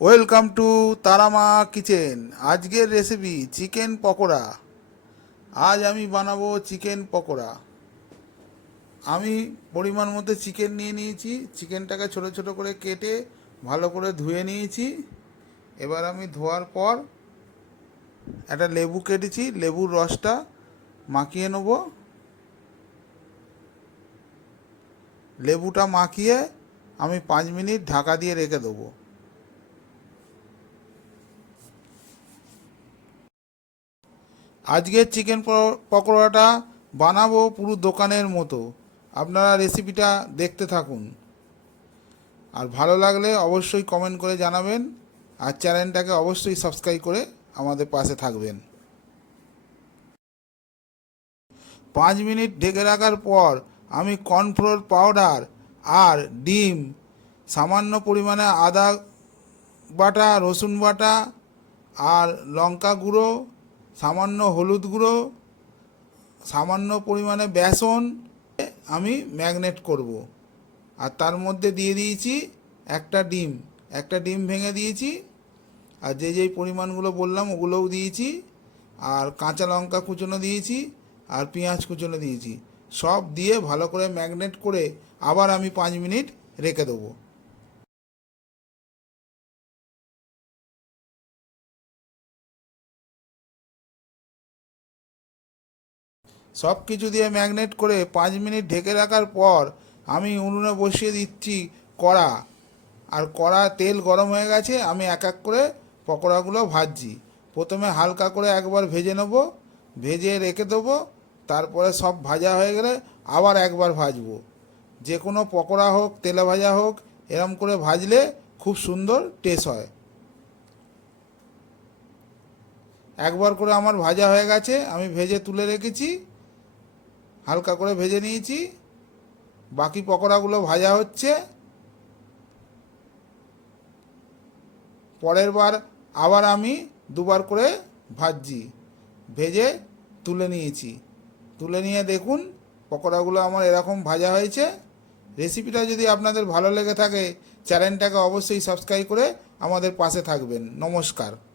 Welcome to Tarama kitchen. আজকের recipe chicken pakora. আজ আমি বানাবো চিকেন পকোড়া। আমি পরিমাণ মতো চিকেন নিয়ে নিয়েছি। চিকেনটাকে ছোট ছোট করে কেটে ভালো করে ধুয়ে নিয়েছি। এবার আমি ধোয়ার পর একটা লেবু কেটেছি। লেবুর রসটা মাখিয়ে নেব। লেবুটা মাখিয়ে আমি পাঁচ মিনিট ঢাকা দিয়ে রেখে দেবো। আজকের চিকেন পকোড়াটা বানাবো পুরো দোকানের মতো। আপনারা রেসিপিটা দেখতে থাকুন। আর ভালো লাগলে অবশ্যই কমেন্ট করে জানাবেন। আর চ্যানেলটাকে অবশ্যই সাবস্ক্রাইব করে আমাদের পাশে থাকবেন। পাঁচ মিনিট ঢেকে রাখার পর আমি কর্নফ্লোর পাউডার আর ডিম, সামান্য পরিমাণে আদা বাটা, রসুন বাটা আর লঙ্কা গুঁড়ো সামান্য হলুদ গুঁড়ো, সামান্য পরিমাণে বেসন আমি ম্যাগনেট করব। আর তার মধ্যে দিয়ে দিয়েছি একটা ডিম একটা ডিম ভেঙে দিয়েছি। আর যে যেই পরিমাণগুলো বললাম ওগুলোও দিয়েছি। আর কাঁচা লঙ্কা কুচনো দিয়েছি আর পেঁয়াজ কুচনো দিয়েছি। সব দিয়ে ভালো করে ম্যাগনেট করে আবার আমি পাঁচ মিনিট রেখে দেবো। সব কিছু দিয়ে ম্যাগনেট করে পাঁচ মিনিট ঢেকে রাখার পর আমি উনুনে বসিয়ে দিচ্ছি কড়া। আর কড়া তেল গরম হয়ে গেছে, আমি এক এক করে পকোড়াগুলো ভাজছি। প্রথমে হালকা করে একবার ভেজে নেব, ভেজে রেখে দেবো, তারপরে সব ভাজা হয়ে গেলে আবার একবার ভাজবো। যে কোনো পকোড়া হোক তেলে ভাজা হোক, এরম করে ভাজলে খুব সুন্দর টেস্ট হয়। একবার করে আমার ভাজা হয়ে গেছে, আমি ভেজে তুলে রেখেছি। হালকা করে ভেজে নিয়েছি। বাকি পকোড়াগুলো ভাজা হচ্ছে। পরের বার আবার আমি দুবার করে ভাজছি। ভেজে তুলে নিয়েছি। তুলে নিয়ে দেখুন, পকোড়াগুলো আমার এরকম ভাজা হয়েছে। রেসিপিটা যদি আপনাদের ভালো লেগে থাকে, চ্যানেলটাকে অবশ্যই সাবস্ক্রাইব করে আমাদের পাশে থাকবেন। নমস্কার।